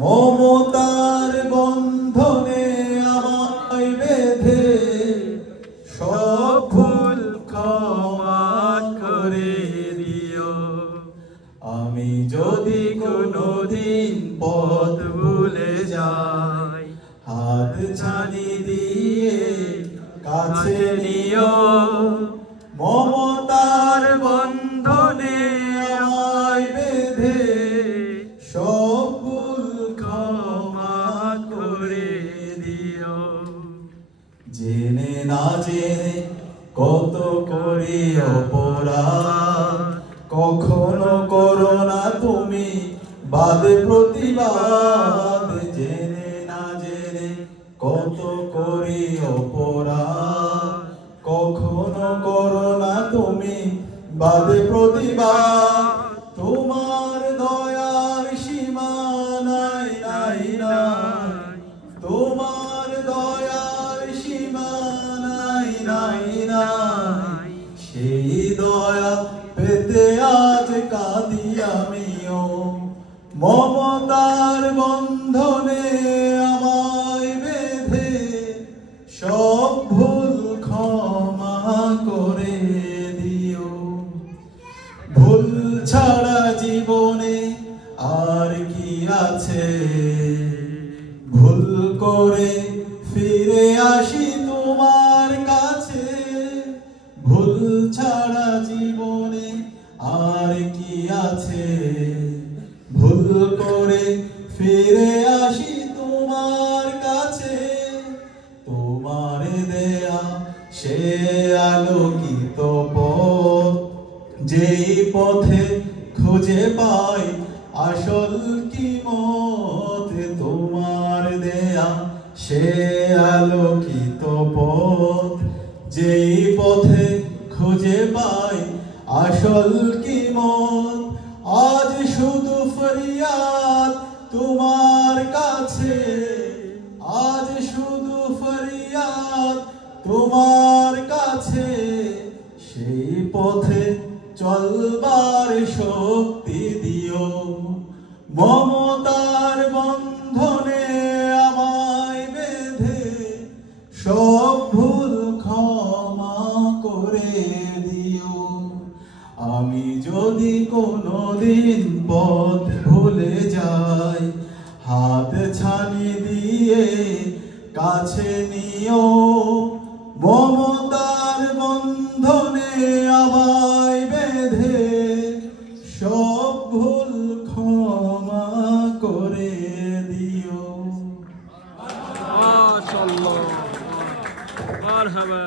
মমতার বন্ধনে আমায় বেঁধে সব ভুল ক্ষমা করে দিও। আমি যদি কোনোদিন পথ ভুলে যাই, হাত ছানি দিয়ে কাছে নিও। মমতার বন্ধনে আমায় বেঁধে সব ভুল ক্ষমা করে দিও। জেনে না জেনে কত করি অপরাধ, কখনো করো না তুমি বাদ প্রতিবাদ। জেনে না জেনে কত করি অপরাধ, কখনো করো না তুমি বাদ প্রতিবাদ। তোমার দয়ার সীমা নাই নাই নাই, তোমার দয়ার সীমা নাই নাই নাই। সেই দয়া পেতে আজ কাঁদি আমিও। মমতার বন্ধনে আমায় বেঁধে সব ভুল ক্ষমা করে দিও। ভুল ছাড়া জীবনে আর কি আছে, ভুল করে ফিরে আসি তোমার কাছে। ভুল ছাড়া জীবনে আর কি আছে, ভুল করে ফিরে আসি তোমার কাছে। তোমার দেয়া সে আলোকিত পথ, যেই পথে খুঁজে পাই আসল কিমত। তোমার দেয়া সে আলোকিত পথ, যেই পথে খুঁজে পাই আসল কিমত। আজ শুধু ফরিয়াদ তোমার কাছে, আজ শুধু ফরিয়াদ তোমার কাছে। সেই পথে চলবার শক্তি দিও। মমতার বন্ধনে আমায় বেঁধে সব ভুল ক্ষমা করে দিও। আমি যদি কোনোদিন পথ ভুলে যাই, হাত ছানি দিয়ে কাছে নিও। মমতার বন্ধনে আমায় বেঁধে সব ভুল ক্ষমা করে দিও। মাশাআল্লাহ, মারহাবা।